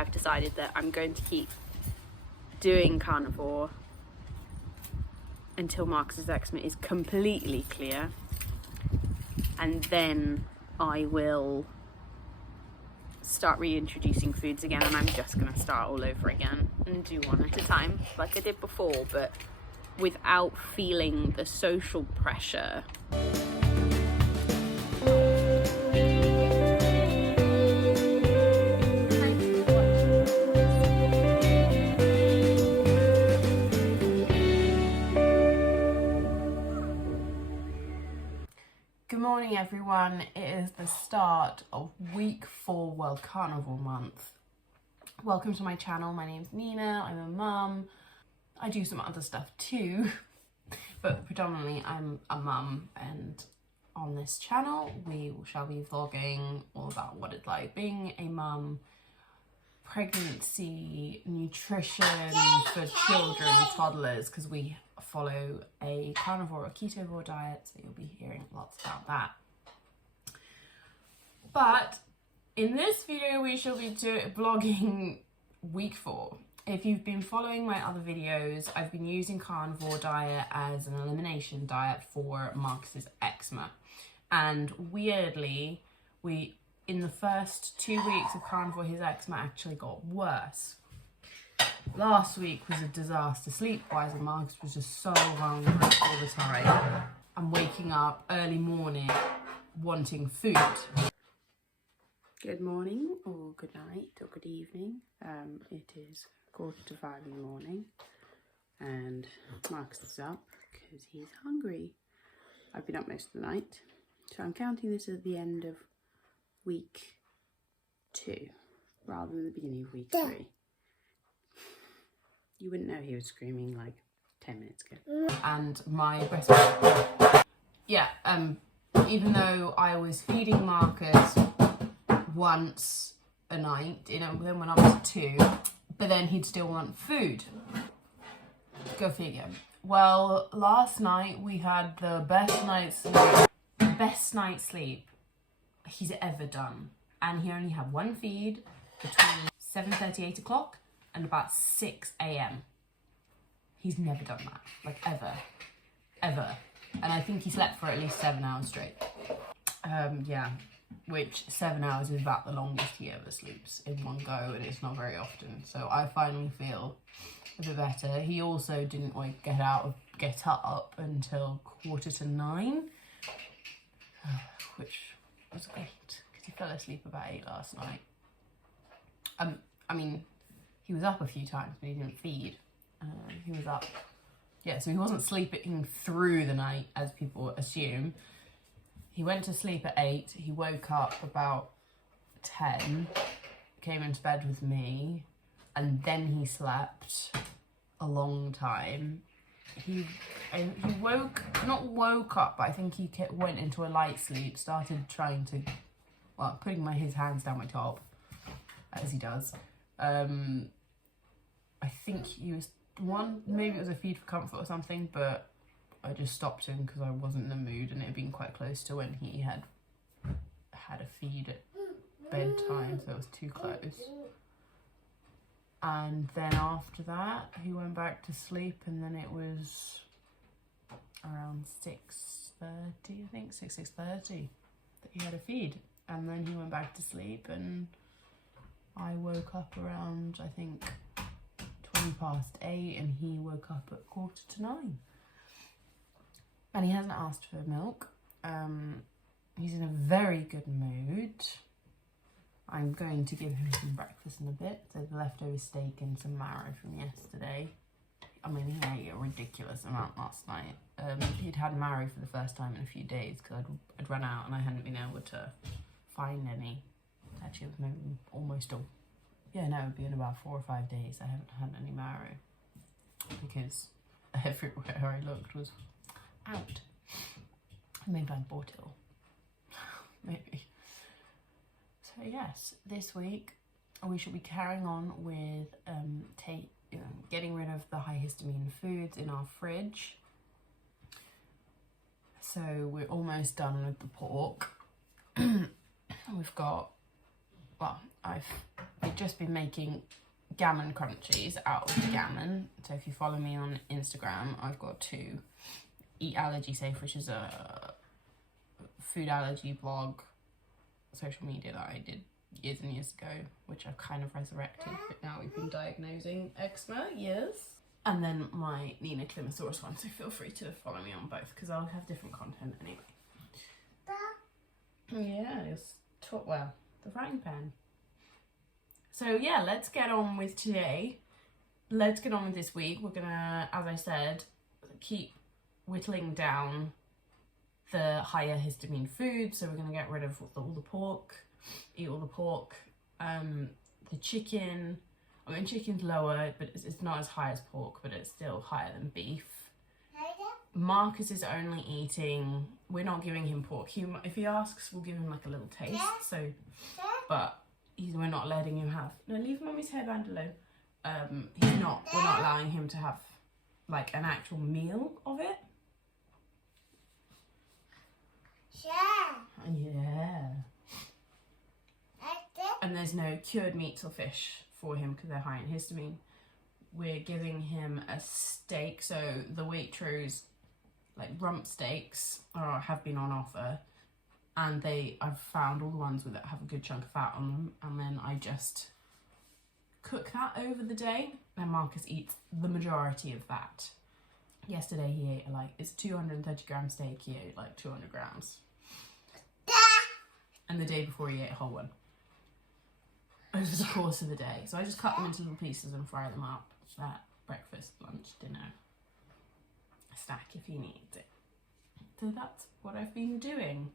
have decided that I'm going to keep doing carnivore until Marcus's eczema is completely clear, and then I will start reintroducing foods again, and I'm just going to start all over again and do one at a time like I did before, but without feeling the social pressure. Good morning everyone, it is the start of week 4 World Carnivore Month. Welcome to my channel, my name's Nina, I'm a mum. I do some other stuff too, but predominantly I'm a mum, and on this channel we shall be vlogging all about what it's like being a mum, pregnancy, nutrition for children, toddlers, because we follow a carnivore or ketovore diet, so you'll be hearing lots about that. But in this video we shall be vlogging week 4. If you've been following my other videos, I've been using carnivore diet as an elimination diet for Marcus's eczema, and weirdly in the first 2 weeks of carnivore his eczema actually got worse. Last week was a disaster sleep-wise, and Marcus was just so hungry all the time. I'm waking up early morning wanting food. Good morning, or good night, or good evening. It is 4:45 in the morning, and Marcus is up because he's hungry. I've been up most of the night, so I'm counting this at the end of week 2 rather than the beginning of week 3. You wouldn't know he was screaming like 10 minutes ago. And my breastfeeding, even though I was feeding Marcus once a night, then when I was 2, but then he'd still want food. Go figure. Well, last night we had the best night's sleep he's ever done, and he only had one feed between 7:30, 8 o'clock and about 6 a.m. He's never done that, like ever. And I think he slept for at least 7 hours straight. Which 7 hours is about the longest he ever sleeps in one go, and it's not very often. So I finally feel a bit better. He also didn't get up until 8:45, which was great because he fell asleep about 8 last night. I mean, he was up a few times, but he didn't feed. He was up, so he wasn't sleeping through the night as people assume. He went to sleep at 8, he woke up about 10, came into bed with me, and then he slept a long time. He not woke up, but I think he went into a light sleep, started trying to, putting his hands down my top, as he does. I think he was, maybe it was a feed for comfort or something, but I just stopped him because I wasn't in the mood, and it had been quite close to when he had a feed at bedtime, so it was too close. And then after that, he went back to sleep, and then it was around 6:30, I think, 6:30, that he had a feed. And then he went back to sleep, and I woke up around, I think, 8:20, and he woke up at 8:45. And he hasn't asked for milk. He's in a very good mood. I'm going to give him some breakfast in a bit. So the leftover steak and some marrow from yesterday. I mean, he ate a ridiculous amount last night. He'd had marrow for the first time in a few days because I'd run out and I hadn't been able to find any. Actually, it was maybe almost all. Yeah, no, it would be in about 4 or 5 days I haven't had any marrow because everywhere I looked was out. Maybe I bought it all. Maybe. So yes, this week we should be carrying on with getting rid of the high histamine foods in our fridge. So we're almost done with the pork. We've got well, I've just been making gammon crunchies out of the gammon. So if you follow me on Instagram, I've got two. Eat Allergy Safe, which is a food allergy blog, social media that I did years and years ago, which I've kind of resurrected, but now we've been diagnosing eczema, yes. And then my Nina Climosaurus one, so feel free to follow me on both, because I'll have different content anyway. Yeah, it's well, the frying pan. So yeah, let's get on with today. Let's get on with this week. We're gonna, as I said, keep whittling down the higher histamine foods. So we're gonna get rid of all the pork, eat all the pork, the chicken. I mean, chicken's lower, but it's not as high as pork, but it's still higher than beef. Marcus is only eating, we're not giving him pork. If he asks, we'll give him like a little taste. So, but we're not letting him have, no, leave Mummy's hairband alone. We're not allowing him to have like an actual meal of it. Yeah. And there's no cured meats or fish for him because they're high in histamine. We're giving him a steak, so the Waitrose like rump steaks have been on offer, and I've found all the ones that have a good chunk of fat on them, and then I just cook that over the day, and Marcus eats the majority of that. Yesterday he ate it's 230 gram steak, he ate like 200 grams. And the day before he ate a whole one. Over the course of the day. So I just cut them into little pieces and fry them up for breakfast, lunch, dinner, a snack if he needs it. So that's what I've been doing.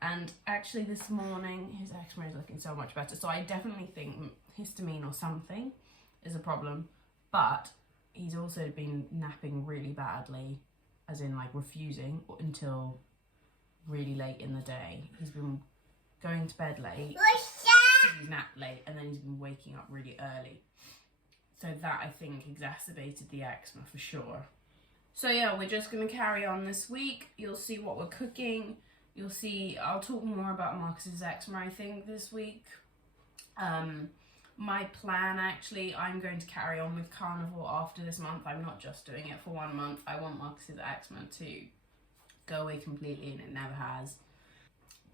And actually this morning his eczema is looking so much better. So I definitely think histamine or something is a problem, but he's also been napping really badly, as in like refusing until really late in the day. He's been going to bed late, he's napped late, and then he's been waking up really early. So that, I think, exacerbated the eczema for sure. So yeah, we're just going to carry on this week. You'll see what we're cooking. You'll see, I'll talk more about Marcus's eczema, I think, this week. My plan, actually, I'm going to carry on with carnivore after this month. I'm not just doing it for 1 month. I want Marcus's eczema to go away completely, and it never has.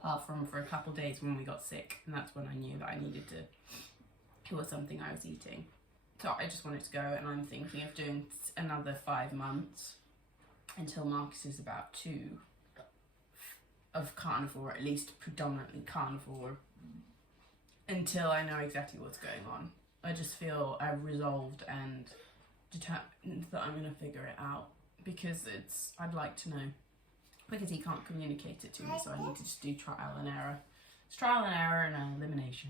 Apart from for a couple of days when we got sick, and that's when I knew that I needed to kill something I was eating. So I just wanted to go, and I'm thinking of doing another 5 months until Marcus is about 2 of carnivore, at least predominantly carnivore, until I know exactly what's going on. I just feel resolved and determined that I'm going to figure it out, because I'd like to know. Because he can't communicate it to me, so I need to just do trial and error. It's trial and error and elimination.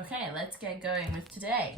Okay, let's get going with today.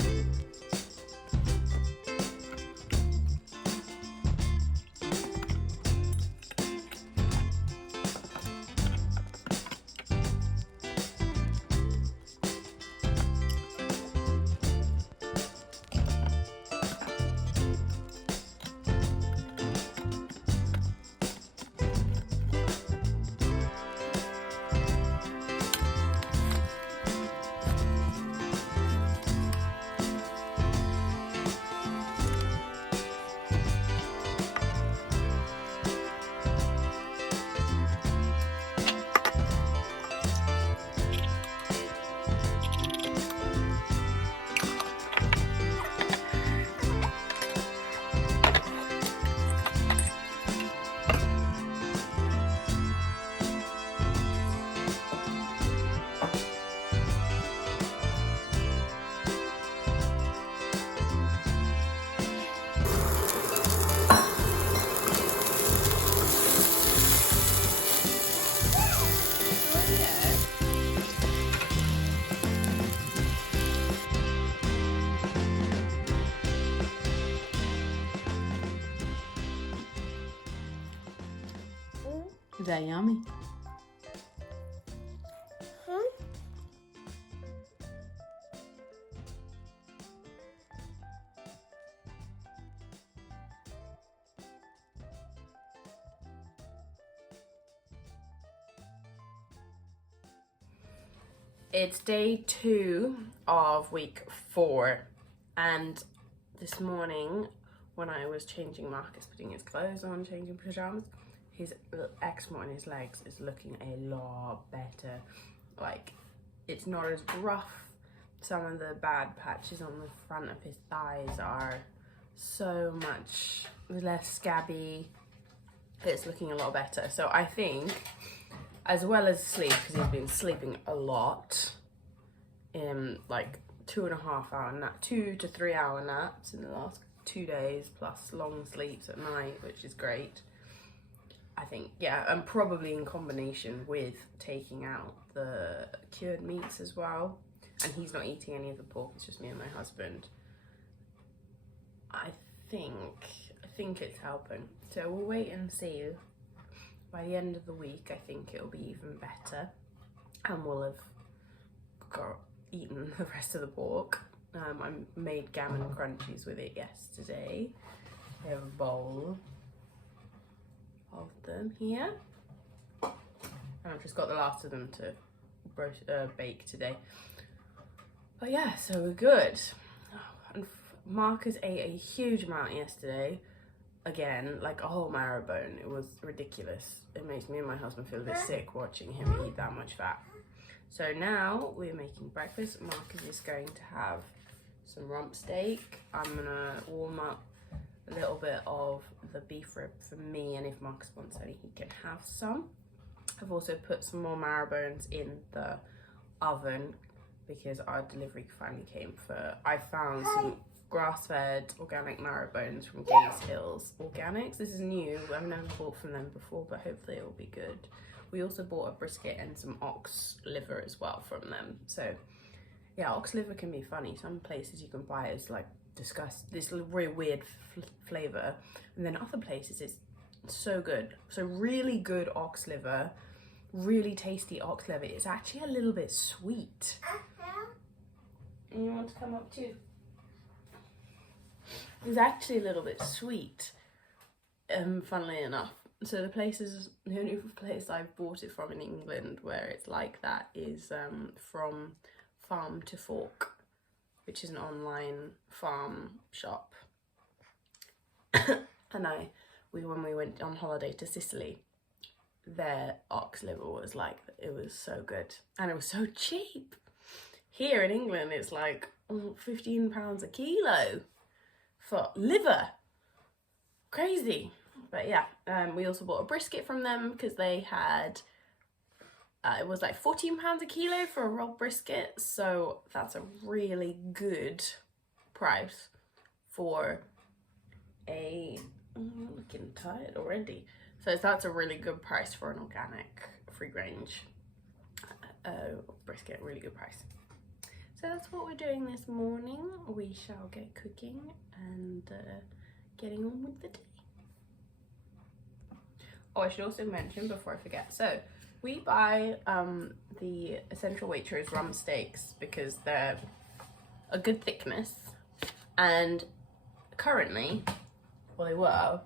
Is that yummy? It's day 2 of week 4, and this morning when I was changing Marcus, putting his clothes on, changing pajamas, his eczema on his legs is looking a lot better. Like, it's not as rough. Some of the bad patches on the front of his thighs are so much less scabby. It's looking a lot better. So I think, as well as sleep, because he's been sleeping a lot, in like 2.5 hour nap, 2 to 3 hour naps in the last 2 days, plus long sleeps at night, which is great. I think, yeah, and probably in combination with taking out the cured meats as well. And he's not eating any of the pork, it's just me and my husband. I think it's helping. So we'll wait and see. By the end of the week, I think it'll be even better. And we'll have eaten the rest of the pork. I made gammon crunchies with it yesterday. I have a bowl of them here. And I've just got the last of them to bake today. But yeah, so we're good. And Marcus ate a huge amount yesterday. Again, like a whole marrow bone. It was ridiculous. It makes me and my husband feel a bit sick watching him eat that much fat. So now we're making breakfast. Marcus is going to have some rump steak. I'm gonna warm up a little bit of the beef rib for me, and if Marcus wants any, he can have some. I've also put some more marrow bones in the oven because our delivery finally came I found some grass-fed organic marrow bones from Gaze Hills Organics. This is new, I've never bought from them before, but hopefully it will be good. We also bought a brisket and some ox liver as well from them. So yeah, ox liver can be funny. Some places you can buy it as like this really weird flavor, and then other places it's so good. So really good ox liver, really tasty ox liver. It's actually a little bit sweet. And you want to come up too? It's actually a little bit sweet, funnily enough. So the only place I've bought it from in England where it's like that is from Farm to Fork, which is an online farm shop. And when we went on holiday to Sicily, their ox liver was like, it was so good. And it was so cheap. Here in England, it's like £15 a kilo for liver. Crazy. But yeah, we also bought a brisket from them because they had, it was like £14 a kilo for a raw brisket. So that's a really good price for I'm looking tired already. So that's a really good price for an organic, free range brisket, really good price. So that's what we're doing this morning. We shall get cooking and getting on with the day. Oh, I should also mention before I forget. So we buy the Essential Waitrose rump steaks because they're a good thickness, and currently, well,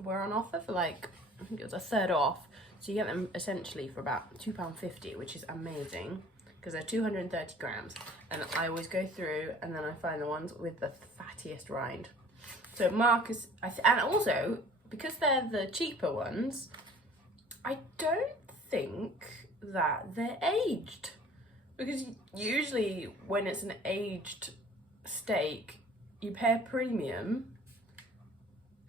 we're on offer for like, I think it was a third off. So you get them essentially for about £2.50, which is amazing because they're 230 grams. And I always go through and then I find the ones with the fattiest rind. So Marcus, and also because they're the cheaper ones, I don't think that they're aged, because usually when it's an aged steak, you pay a premium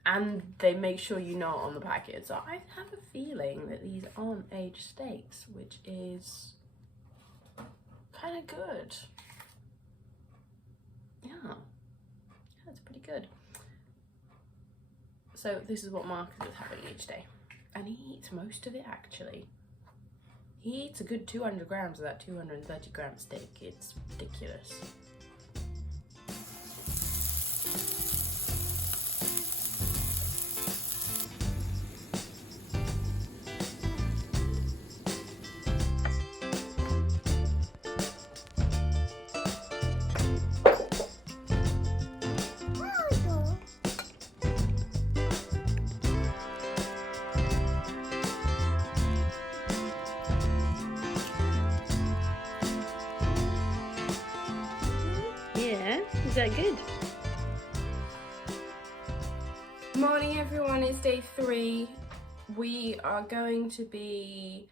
and they make sure you know it on the packet. So I have a feeling that these aren't aged steaks, which is kind of good. Yeah, that's pretty good. So this is what Marcus is having each day. And he eats most of it, actually. He eats a good 200 grams of that 230 gram steak. It's ridiculous. Yeah? Is that good? Morning everyone, it's day 3. We are going to be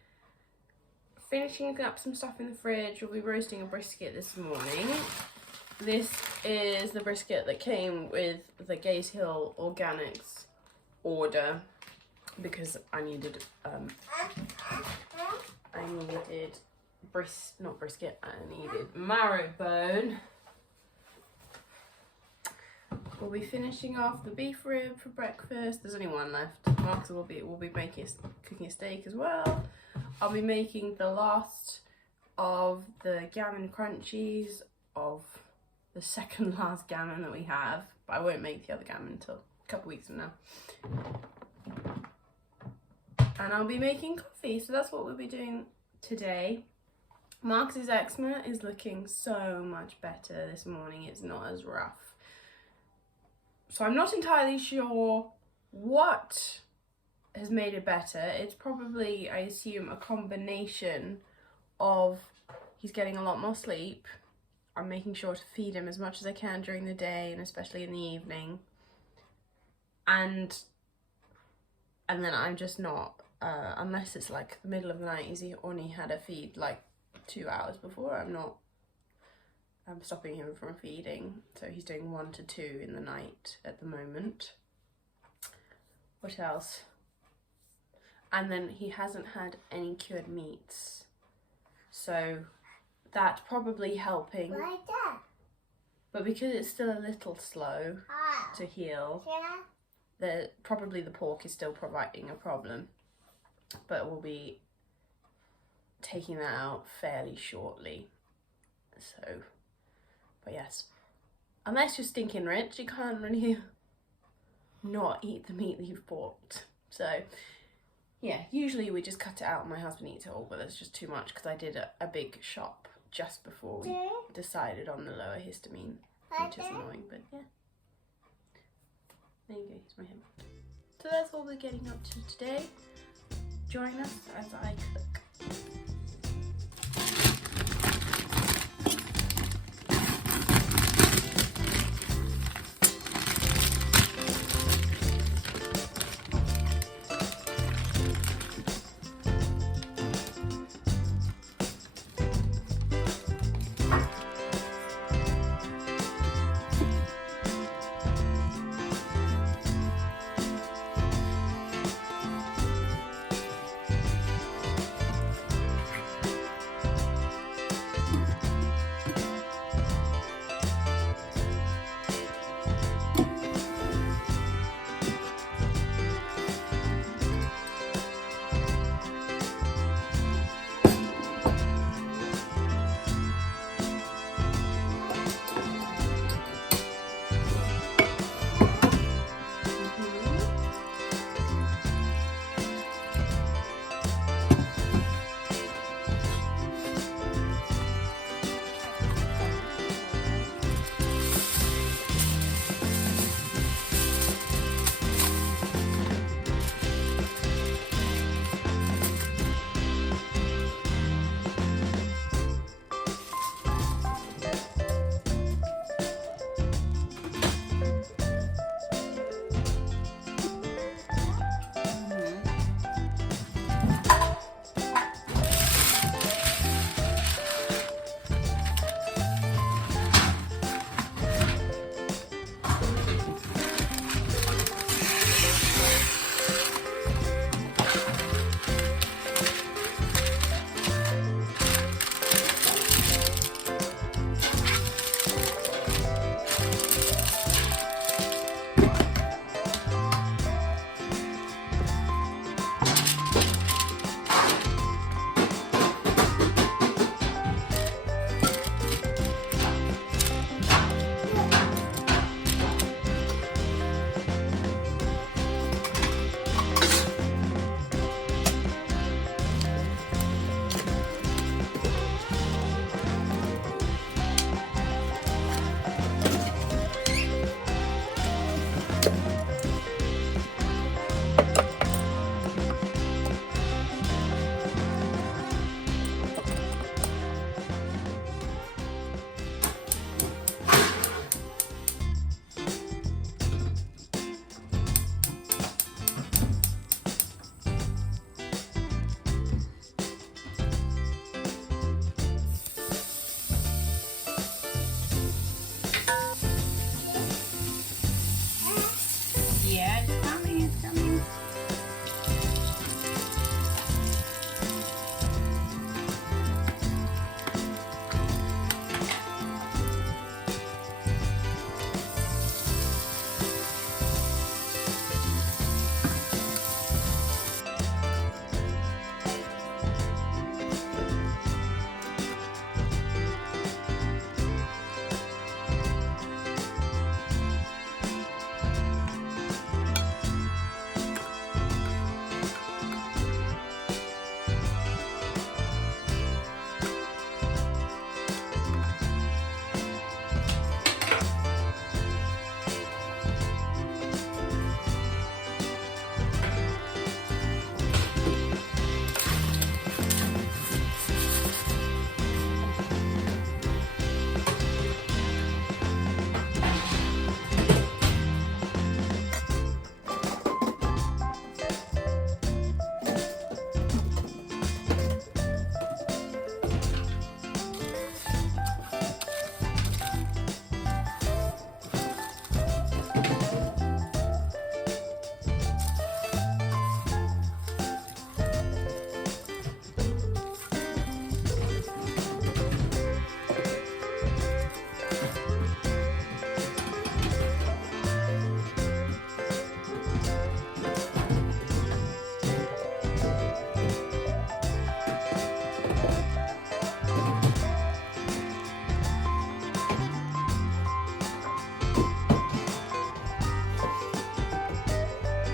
finishing up some stuff in the fridge. We'll be roasting a brisket this morning. This is the brisket that came with the Gaze Hill Organics order because I needed marrow bone. We'll be finishing off the beef rib for breakfast. There's only one left. Marcus will be cooking a steak as well. I'll be making the last of the gammon crunchies of the second last gammon that we have, but I won't make the other gammon until a couple weeks from now. And I'll be making coffee, so that's what we'll be doing today. Marcus's eczema is looking so much better this morning. It's not as rough. So I'm not entirely sure what has made it better. It's probably, I assume, a combination of he's getting a lot more sleep. I'm making sure to feed him as much as I can during the day and especially in the evening. And then I'm just not, unless it's like the middle of the night, he's only had a feed like 2 hours before, I'm stopping him from feeding. So he's doing 1 to 2 in the night at the moment. What else? And then he hasn't had any cured meats. So that's probably helping. But because it's still a little slow to heal, probably the pork is still providing a problem. But we'll be taking that out fairly shortly. So, but yes, unless you're stinking rich, you can't really not eat the meat that you've bought. So yeah, usually we just cut it out and my husband eats it all, but it's just too much because I did a big shop just before we decided on the lower histamine, which is annoying, but yeah. There you go, here's my hand. So that's what we're getting up to today. Join us as I cook.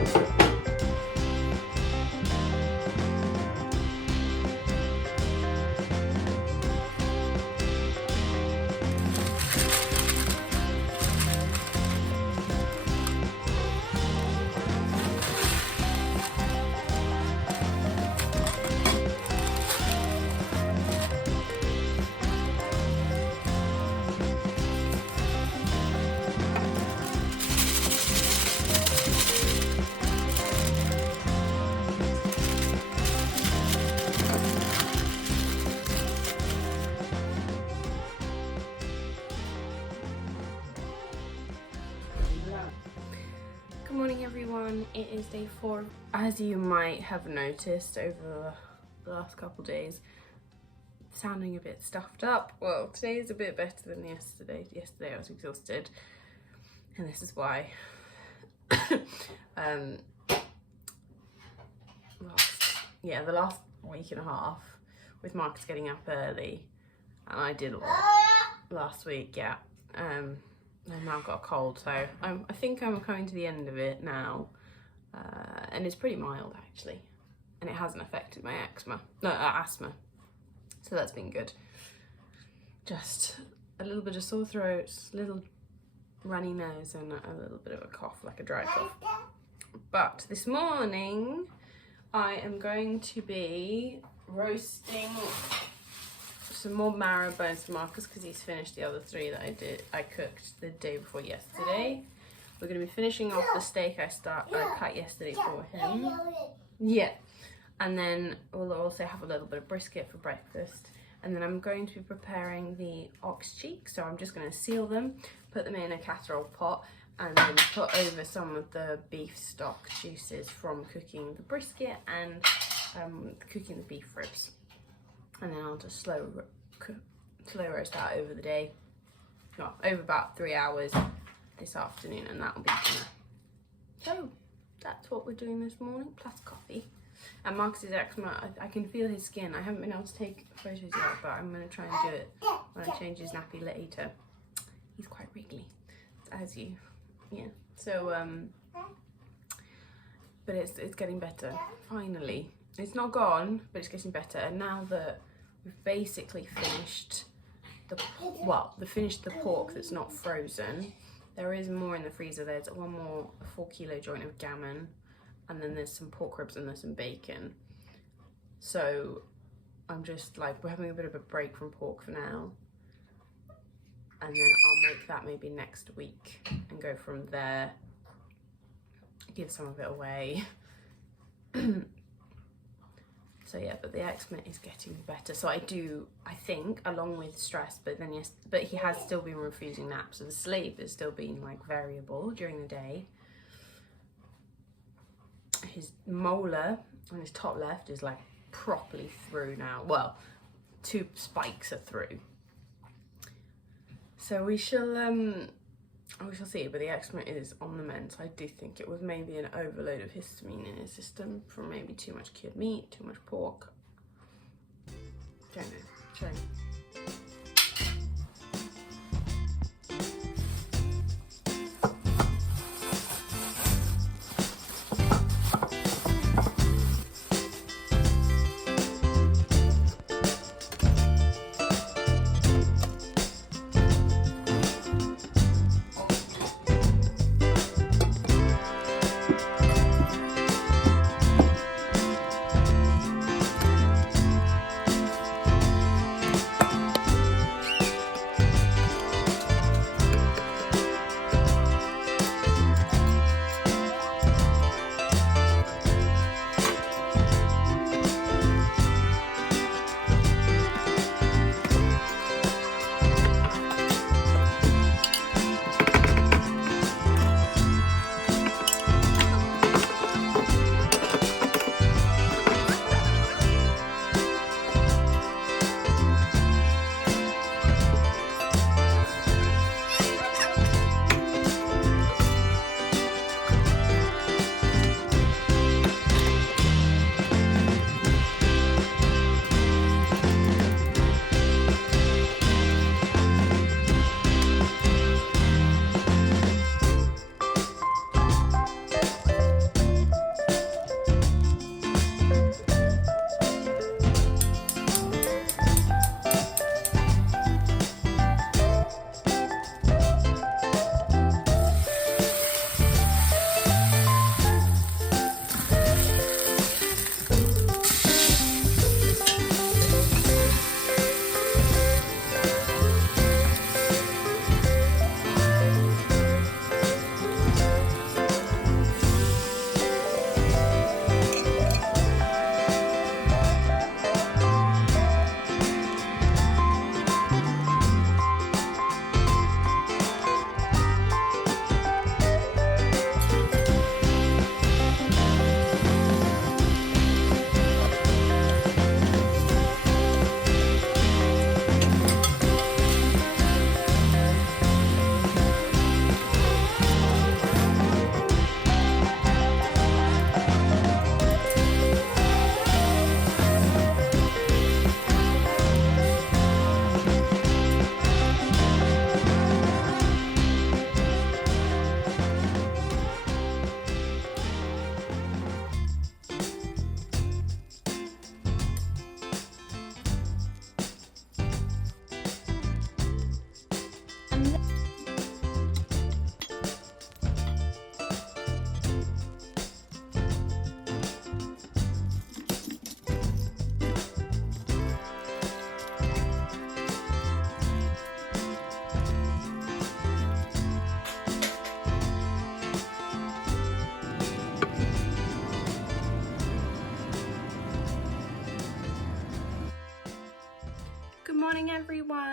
Good morning everyone, it is day 4. As you might have noticed over the last couple of days, sounding a bit stuffed up. Well, today is a bit better than yesterday. Yesterday I was exhausted, and this is why. The last week and a half with Marcus getting up early, and I did a lot last week, I've now got a cold, so I think I'm coming to the end of it now, and it's pretty mild actually, and it hasn't affected my asthma, so that's been good. Just a little bit of sore throat, little runny nose, and a little bit of a cough, like a dry cough. But this morning I am going to be roasting some more marrow bones for Marcus because he's finished the other 3 that I cooked the day before yesterday. We're going to be finishing off the steak I cut yesterday for him. Yeah. And then we'll also have a little bit of brisket for breakfast. And then I'm going to be preparing the ox cheeks. So I'm just going to seal them, put them in a casserole pot, and then put over some of the beef stock juices from cooking the brisket and cooking the beef ribs. And then I'll just slow roast that over the day, over about 3 hours this afternoon, and that'll be dinner. So that's what we're doing this morning, plus coffee. And Marcus's eczema, I can feel his skin. I haven't been able to take photos yet, but I'm going to try and do it when I change his nappy later. He's quite wriggly, so but it's getting better, finally. It's not gone, but it's getting better. And now that we've basically finished the pork that's not frozen, there is more in the freezer. There's one more 4-kilo joint of gammon, and then there's some pork ribs and there's some bacon. So I'm just like, we're having a bit of a break from pork for now, and then I'll make that maybe next week and go from there, give some of it away. So yeah, but the eczema is getting better. So I think, along with stress, but he has still been refusing naps, so the sleep has still been like variable during the day. His molar on his top left is like properly through now. Well, 2 spikes are through. So we shall see, but the eczema is on the mend. So I do think it was maybe an overload of histamine in his system from maybe too much cured meat, too much pork. Don't know. Shall I?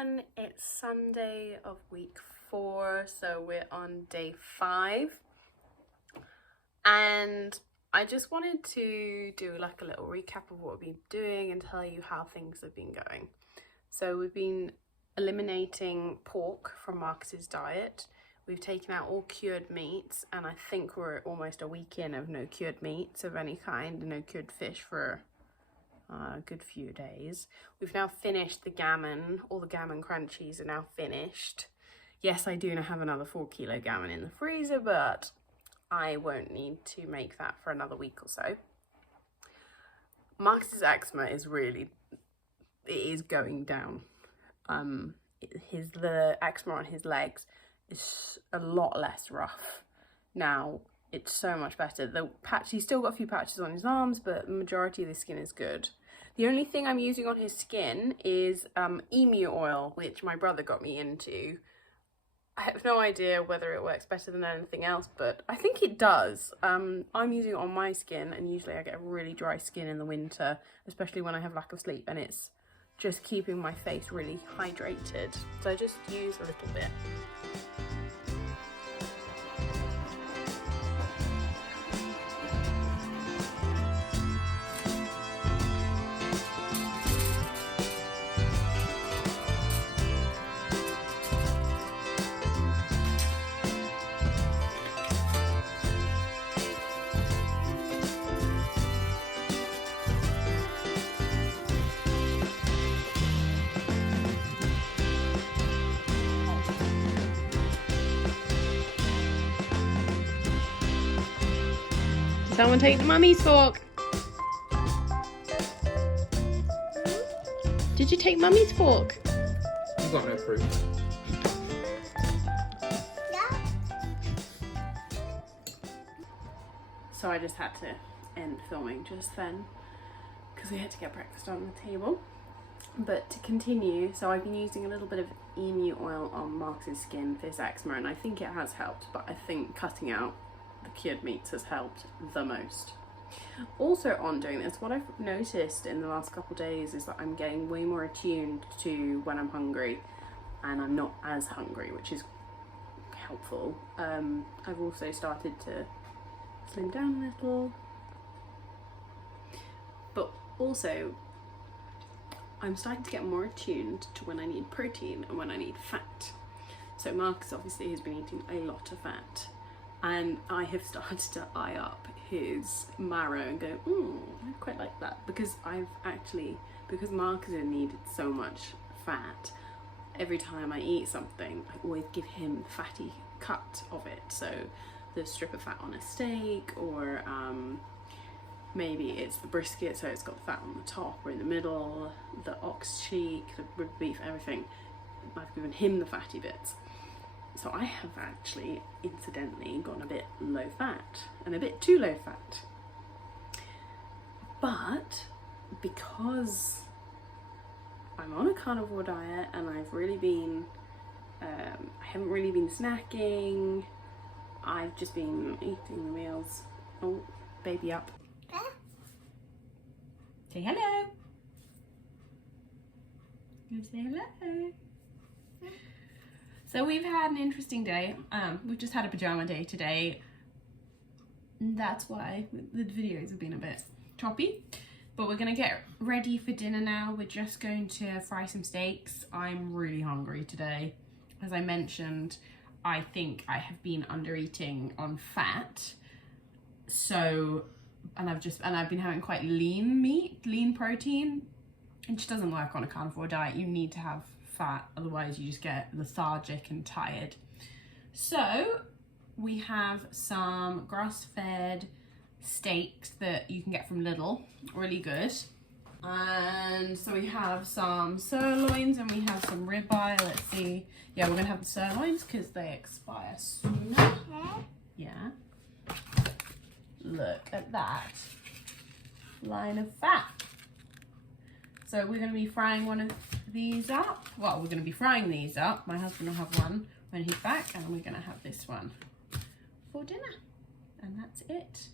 everyone, it's Sunday of week 4, so we're on day 5, and I just wanted to do like a little recap of what we've been doing and tell you how things have been going. So we've been eliminating pork from Marcus's diet. We've taken out all cured meats, and I think we're almost a week in of no cured meats of any kind, no cured fish for a good few days. We've now finished the gammon. All the gammon crunchies are now finished. Yes, I do now have another 4 kilo gammon in the freezer, but I won't need to make that for another week or so. Marcus's eczema is really, it is going down. The eczema on his legs is a lot less rough now. It's so much better. He's still got a few patches on his arms, but the majority of the skin is good. The only thing I'm using on his skin is emu oil, which my brother got me into. I have no idea whether it works better than anything else, but I think it does. I'm using it on my skin, and usually I get really dry skin in the winter, especially when I have lack of sleep, and it's just keeping my face really hydrated. So I just use a little bit. Someone take the mummy's fork. Did you take mummy's fork? I've got no proof. Yeah. So I just had to end filming just then because we had to get breakfast on the table. But to continue, so I've been using a little bit of emu oil on Marcus's skin for his eczema, and I think it has helped, but I think cutting out the cured meats has helped the most. Also, on doing this, what I've noticed in the last couple of days is that I'm getting way more attuned to when I'm hungry, and I'm not as hungry, which is helpful. I've also started to slim down a little, but also I'm starting to get more attuned to when I need protein and when I need fat. So Marcus obviously has been eating a lot of fat, and I have started to eye up his marrow and go, I quite like that, because because Marcus has needed so much fat, every time I eat something, I always give him the fatty cut of it. So the strip of fat on a steak, or maybe it's the brisket, so it's got the fat on the top or in the middle, the ox cheek, the rib beef, everything. I've given him the fatty bits. So I have actually incidentally gone a bit low fat, and a bit too low fat. But because I'm on a carnivore diet and I've really been, I haven't really been snacking, I've just been eating the meals. Oh, baby up. Say hello. You say hello. So we've had an interesting day. We've just had a pajama day today. That's why the videos have been a bit choppy. But we're gonna get ready for dinner now. We're just going to fry some steaks. I'm really hungry today. As I mentioned, I think I have been under eating on fat. So, and I've been having quite lean meat, lean protein. It just doesn't work on a carnivore diet. You need to have fat, otherwise you just get lethargic and tired. So we have some grass-fed steaks that you can get from Lidl, really good. And so we have some sirloins and we have some ribeye. Let's see. Yeah, we're gonna have the sirloins because they expire sooner. Yeah. Look at that line of fat. So we're going to be frying one of these up. Well, we're going to be frying these up. My husband will have one when he's back, and we're going to have this one for dinner. And that's it.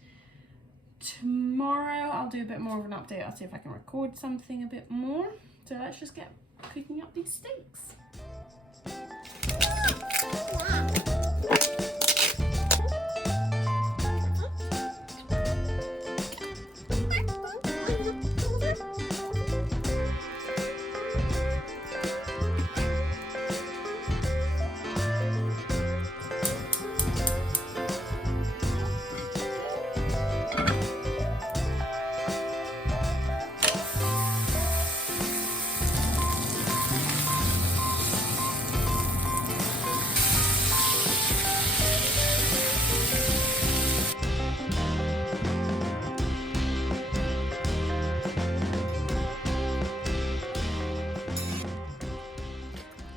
Tomorrow I'll do a bit more of an update. I'll see if I can record something a bit more. So let's just get cooking up these steaks.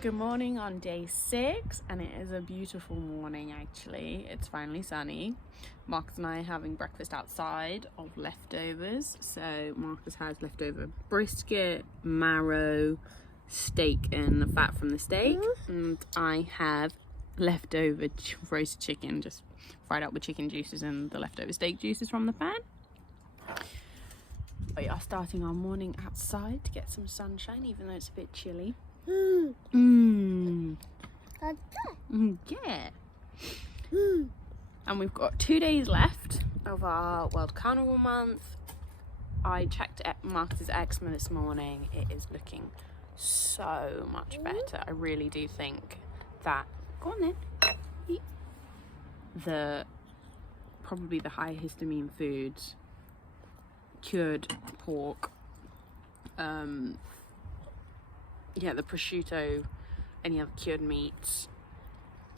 Good morning on day 6, and it is a beautiful morning actually. It's finally sunny. Marcus and I are having breakfast outside of leftovers. So Marcus has leftover brisket, marrow, steak and the fat from the steak. And I have leftover roast chicken, just fried up with chicken juices and the leftover steak juices from the pan. We are starting our morning outside to get some sunshine, even though it's a bit chilly. Yeah. And we've got 2 days left of our World Carnivore Month. I checked Marcus's eczema this morning. It is looking so much better. I really do think that, go on then, probably the high histamine foods, cured pork, the prosciutto, any other cured meats,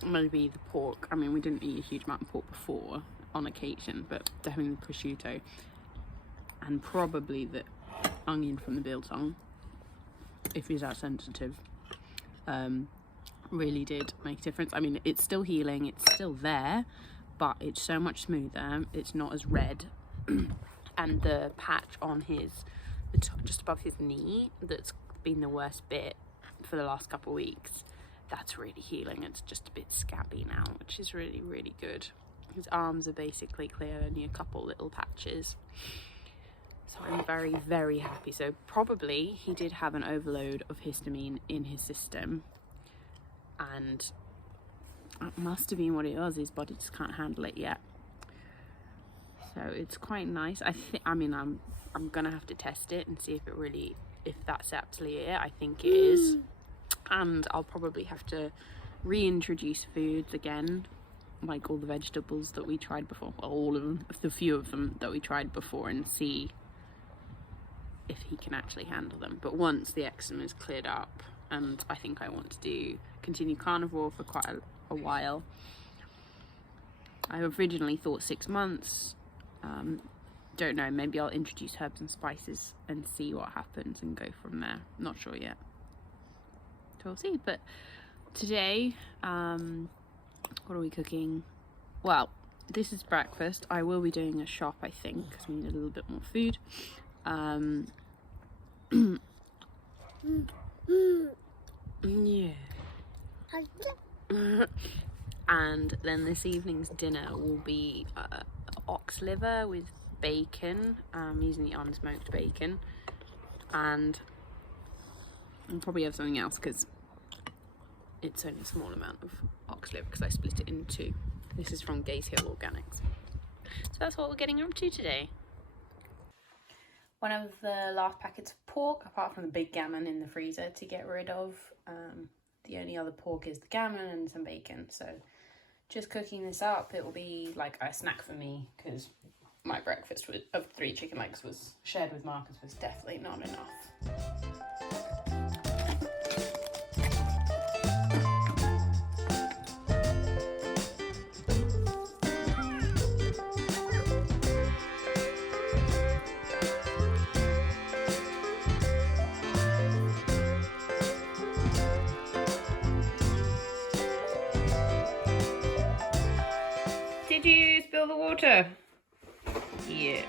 maybe the pork. I mean, we didn't eat a huge amount of pork before on occasion, but definitely the prosciutto and probably the onion from the biltong, if he's that sensitive, really did make a difference. I mean, it's still healing, it's still there, but it's so much smoother, it's not as red. And the patch on just above his knee, that's been the worst bit for the last couple of weeks, that's really healing. It's just a bit scabby now, which is really, really good. His arms are basically clear, only a couple little patches. So I'm very, very happy. So probably he did have an overload of histamine in his system, and that must have been what it was. His body just can't handle it yet. So it's quite nice. I'm gonna have to test it and see if that's actually it. I think it is. And I'll probably have to reintroduce foods again, like all the vegetables that we tried before, well, all of them, the few of them that we tried before, and see if he can actually handle them. But once the eczema is cleared up, and I think I want to continue carnivore for quite a while. I originally thought 6 months. Don't know, maybe I'll introduce herbs and spices and see what happens and go from there. Not sure yet. So we'll see. But today, what are we cooking? Well, this is breakfast. I will be doing a shop, I think, because we need a little bit more food. Yeah. And then this evening's dinner will be ox liver with bacon. I'm using the unsmoked bacon, and I'll probably have something else because it's only a small amount of ox liver because I split it in 2. This is from Gaze Hill Organics. So that's what we're getting up to today. One of the last packets of pork, apart from the big gammon in the freezer to get rid of. The only other pork is the gammon and some bacon. So just cooking this up, it will be like a snack for me because my breakfast of 3 chicken legs was shared with Marcus was definitely not enough. Did you spill the water? Yes.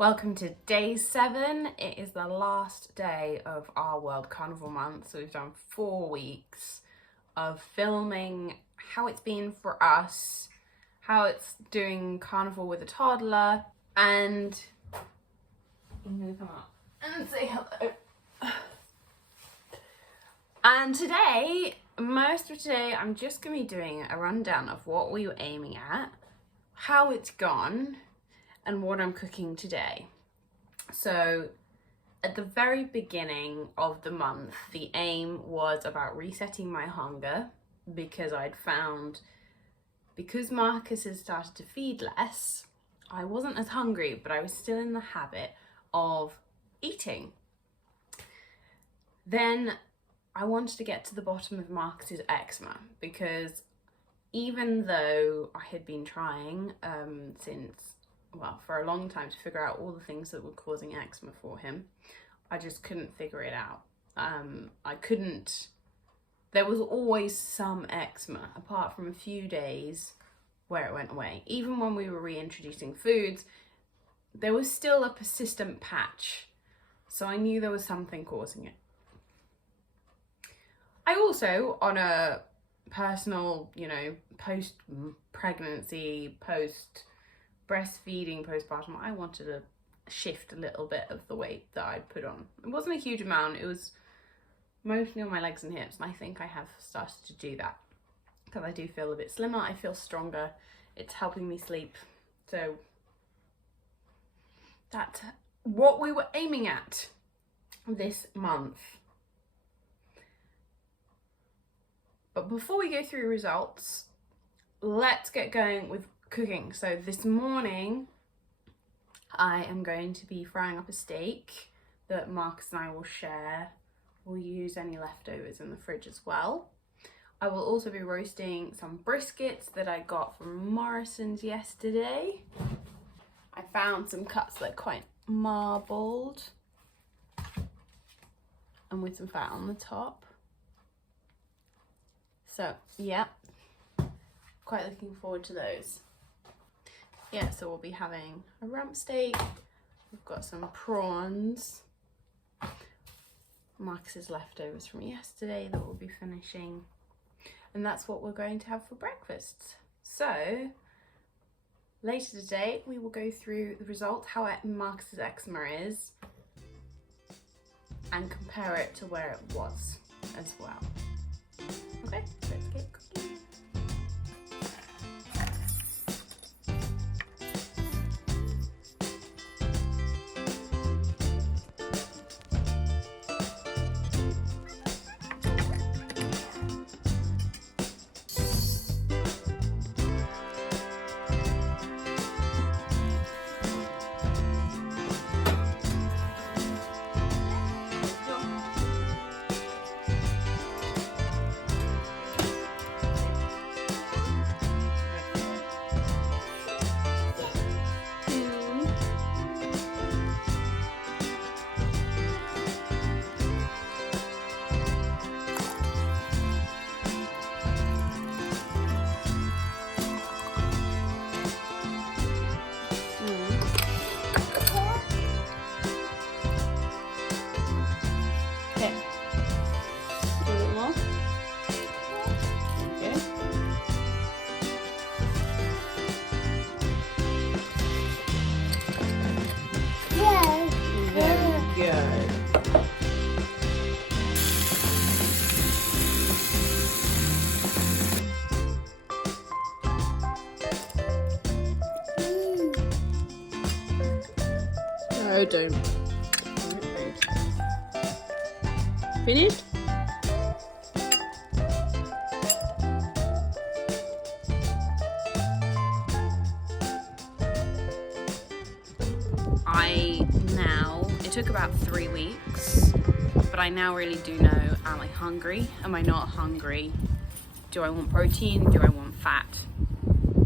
Welcome to day 7. It is the last day of our World Carnivore Month. So we've done 4 weeks of filming how it's been for us, how it's doing carnivore with a toddler, and I'm gonna come up and say hello. And today, most of today, I'm just gonna be doing a rundown of what we were aiming at, how it's gone, and what I'm cooking today. So at the very beginning of the month, the aim was about resetting my hunger, because I'd found, because Marcus has started to feed less, I wasn't as hungry, but I was still in the habit of eating. Then I wanted to get to the bottom of Marcus's eczema, because even though I had been trying for a long time to figure out all the things that were causing eczema for him, I just couldn't figure it out. There was always some eczema, apart from a few days where it went away. Even when we were reintroducing foods, there was still a persistent patch. So I knew there was something causing it. I also, on a personal, post-pregnancy, post-breastfeeding, postpartum, I wanted to shift a little bit of the weight that I'd put on. It wasn't a huge amount, it was mostly on my legs and hips, and I think I have started to do that because I do feel a bit slimmer, I feel stronger, it's helping me sleep. So that's what we were aiming at this month. But before we go through results, let's get going with cooking. So this morning, I am going to be frying up a steak that Marcus and I will share. We'll use any leftovers in the fridge as well. I will also be roasting some briskets that I got from Morrison's yesterday. I found some cuts that are quite marbled and with some fat on the top. So, yeah, quite looking forward to those. Yeah, so we'll be having a rump steak. We've got some prawns. Marcus's leftovers from yesterday that we'll be finishing. And that's what we're going to have for breakfast. So, later today, we will go through the results, how Marcus's eczema is, and compare it to where it was as well. Okay, let's get cooking. No, don't. Finished? It took about 3 weeks, but I now really do know, am I hungry? Am I not hungry? Do I want protein? Do I want fat?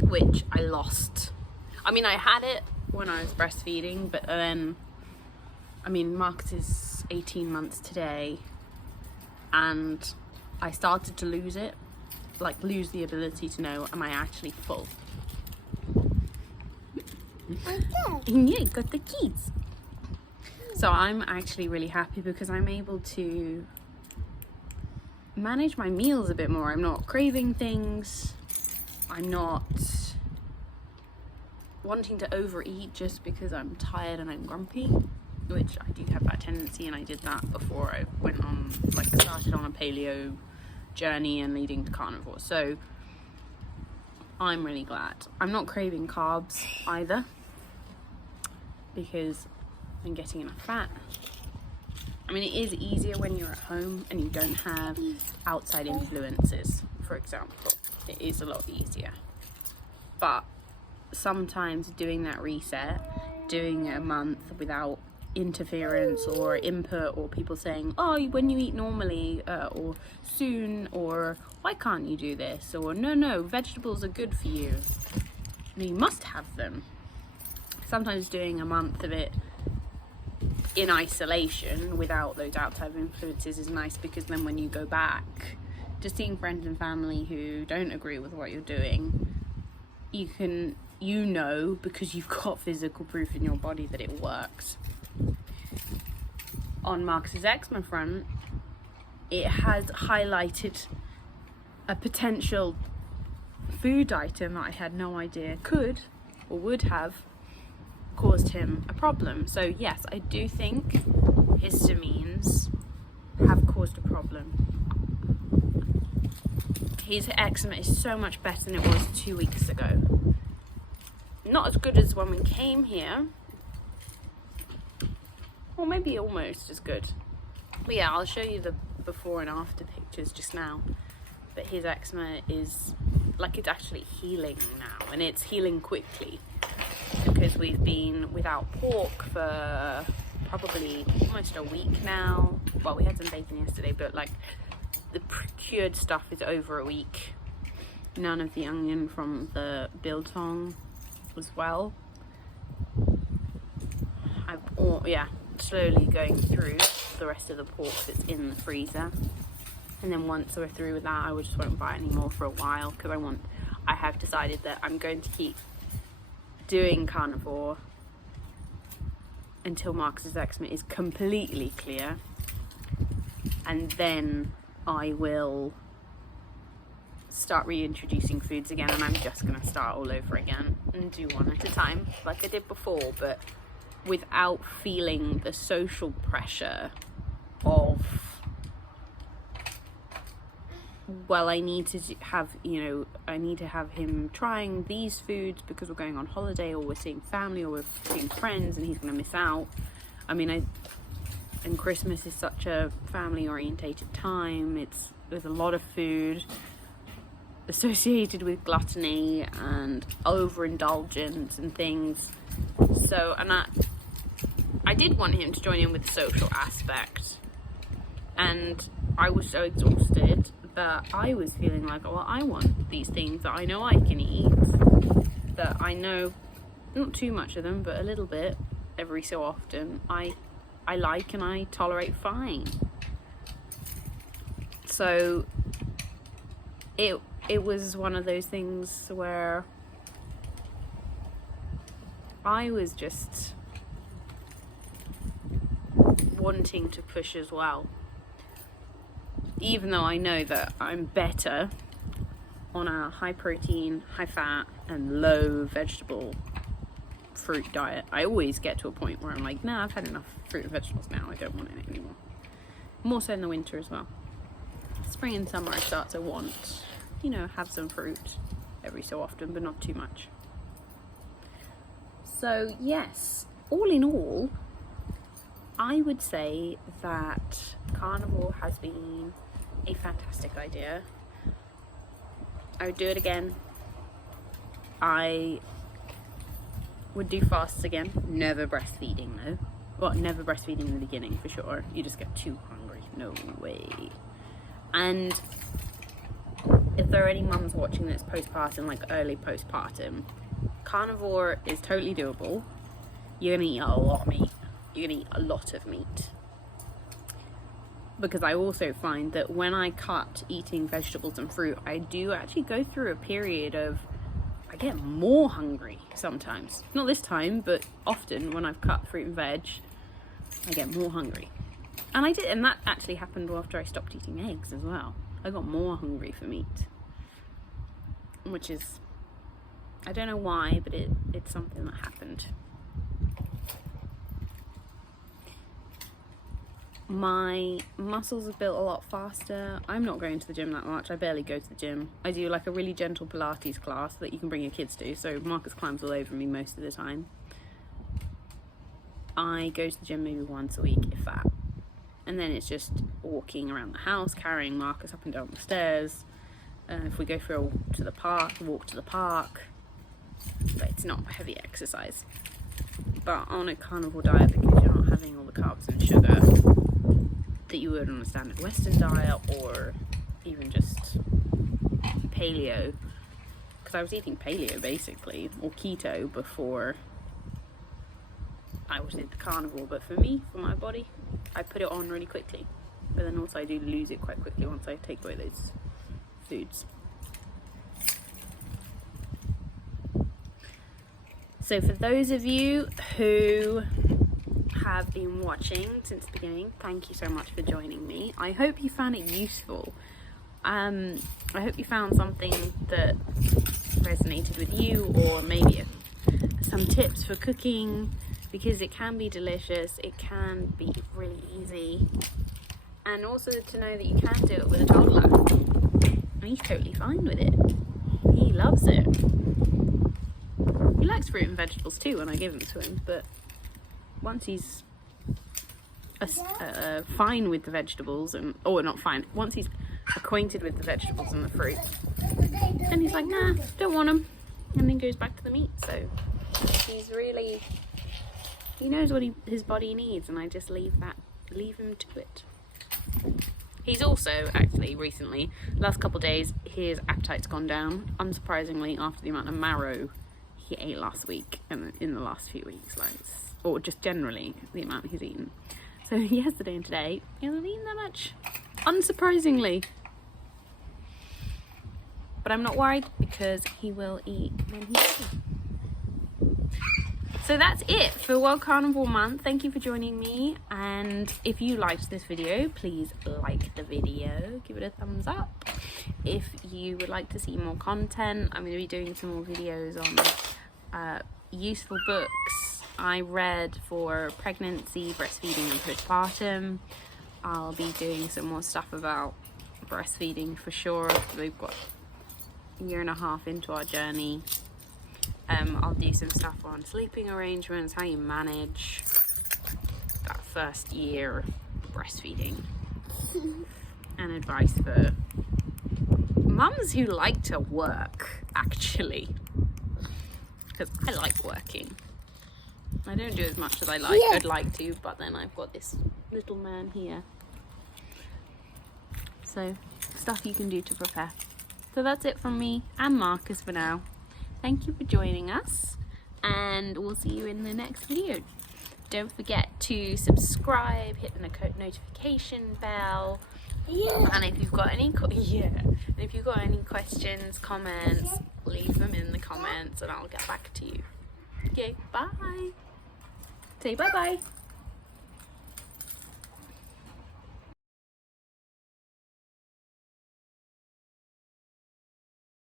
Which I lost. I mean, I had it when I was breastfeeding, but then, I mean, Marcus is 18 months today, and I started to lose it, like lose the ability to know, am I actually full? Yeah, you got the keys. So I'm actually really happy because I'm able to manage my meals a bit more. I'm not craving things. I'm not wanting to overeat just because I'm tired and I'm grumpy, which I do have that tendency, and I did that before I went on, started on a paleo journey and leading to carnivore. So I'm really glad. I'm not craving carbs either because I'm getting enough fat. I mean, it is easier when you're at home and you don't have outside influences, for example. It is a lot easier. But sometimes doing that reset, doing a month without interference or input or people saying, oh, when you eat normally or soon, or why can't you do this, or no, vegetables are good for you. No, you must have them. Sometimes doing a month of it in isolation without those outside influences is nice, because then when you go back to seeing friends and family who don't agree with what you're doing, you know, because you've got physical proof in your body that it works. On Marcus's eczema front, it has highlighted a potential food item that I had no idea could or would have caused him a problem. So yes, I do think histamines have caused a problem. His eczema is so much better than it was 2 weeks ago. Not as good as when we came here, or maybe almost as good. But yeah, I'll show you the before and after pictures just now. But his eczema is it's actually healing now, and it's healing quickly because we've been without pork for probably almost a week now. Well, we had some bacon yesterday, but the cured stuff is over a week. None of the onion from the biltong as well. Slowly going through the rest of the pork that's in the freezer, and then once we're through with that, I just won't buy any more for a while, because I have decided that I'm going to keep doing carnivore until Marcus's eczema is completely clear, and then I will start reintroducing foods again, and I'm just going to start all over again and do one at a time like I did before, but without feeling the social pressure of, well, I need to have him trying these foods because we're going on holiday, or we're seeing family, or we're seeing friends, and he's going to miss out. I mean, and Christmas is such a family orientated time. There's a lot of food associated with gluttony and overindulgence and things. So, and I did want him to join in with the social aspect, and I was so exhausted that I was feeling like, well, I want these things that I know I can eat, that I know, not too much of them, but a little bit every so often, I like and I tolerate fine. So it was one of those things where I was just wanting to push as well, even though I know that I'm better on a high protein, high fat and low vegetable fruit diet. I always get to a point where I'm like, nah, I've had enough fruit and vegetables now, I don't want it anymore. More so in the winter as well. Spring and summer I start to want, have some fruit every so often, but not too much. So yes, all in all, I would say that carnivore has been a fantastic idea. I would do it again. I would do fasts again. Never breastfeeding though. Well, never breastfeeding in the beginning for sure. You just get too hungry. No way. And if there are any mums watching this postpartum, early postpartum, carnivore is totally doable. You're gonna eat a lot of meat. You're gonna eat a lot of meat. Because I also find that when I cut eating vegetables and fruit, I do actually go through a period of, I get more hungry sometimes. Not this time, but often when I've cut fruit and veg, I get more hungry. And that actually happened after I stopped eating eggs as well. I got more hungry for meat, which is, I don't know why, but it's something that happened. My muscles have built a lot faster. I'm not going to the gym that much. I barely go to the gym. I do like a really gentle Pilates class that you can bring your kids to, so Marcus climbs all over me most of the time. I go to the gym maybe once a week, if that. And then it's just walking around the house, carrying Marcus up and down the stairs. If we go for a walk to the park. But it's not heavy exercise. But on a carnivore diet, because you're not having all the carbs and sugar that you would on a standard Western diet, or even just paleo, because I was eating paleo basically, or keto before I was into carnivore. But for me, for my body, I put it on really quickly, but then also I do lose it quite quickly once I take away those foods. So for those of you who have been watching since the beginning, thank you so much for joining me. I hope you found it useful. I hope you found something that resonated with you, or maybe some tips for cooking, because it can be delicious, it can be really easy, and also to know that you can do it with a toddler, and he's totally fine with it. He loves it. He likes fruit and vegetables too when I give them to him, but once he's fine with the vegetables, once he's acquainted with the vegetables and the fruit, then he's like, nah, don't want them, and then goes back to the meat. So he knows what his body needs, and I just leave him to it. He's also actually recently, last couple of days, his appetite's gone down, unsurprisingly, after the amount of marrow he ate last week and in the last few weeks, or just generally the amount he's eaten. So yesterday and today, he hasn't eaten that much, unsurprisingly. But I'm not worried, because he will eat when he's ready. So that's it for World Carnivore Month. Thank you for joining me, and if you liked this video, please like the video, give it a thumbs up. If you would like to see more content, I'm going to be doing some more videos on useful books I read for pregnancy, breastfeeding and postpartum. I'll be doing some more stuff about breastfeeding for sure. We've got a year and a half into our journey. I'll do some stuff on sleeping arrangements, how you manage that first year of breastfeeding, and advice for mums who like to work, actually, because I like working. I don't do as much as I'd like to, but then I've got this little man here. So, stuff you can do to prepare. So that's it from me and Marcus for now. Thank you for joining us, and we'll see you in the next video. Don't forget to subscribe, hit the notification bell, and if you've got any questions, comments, leave them in the comments, and I'll get back to you. Okay, bye. Say bye-bye.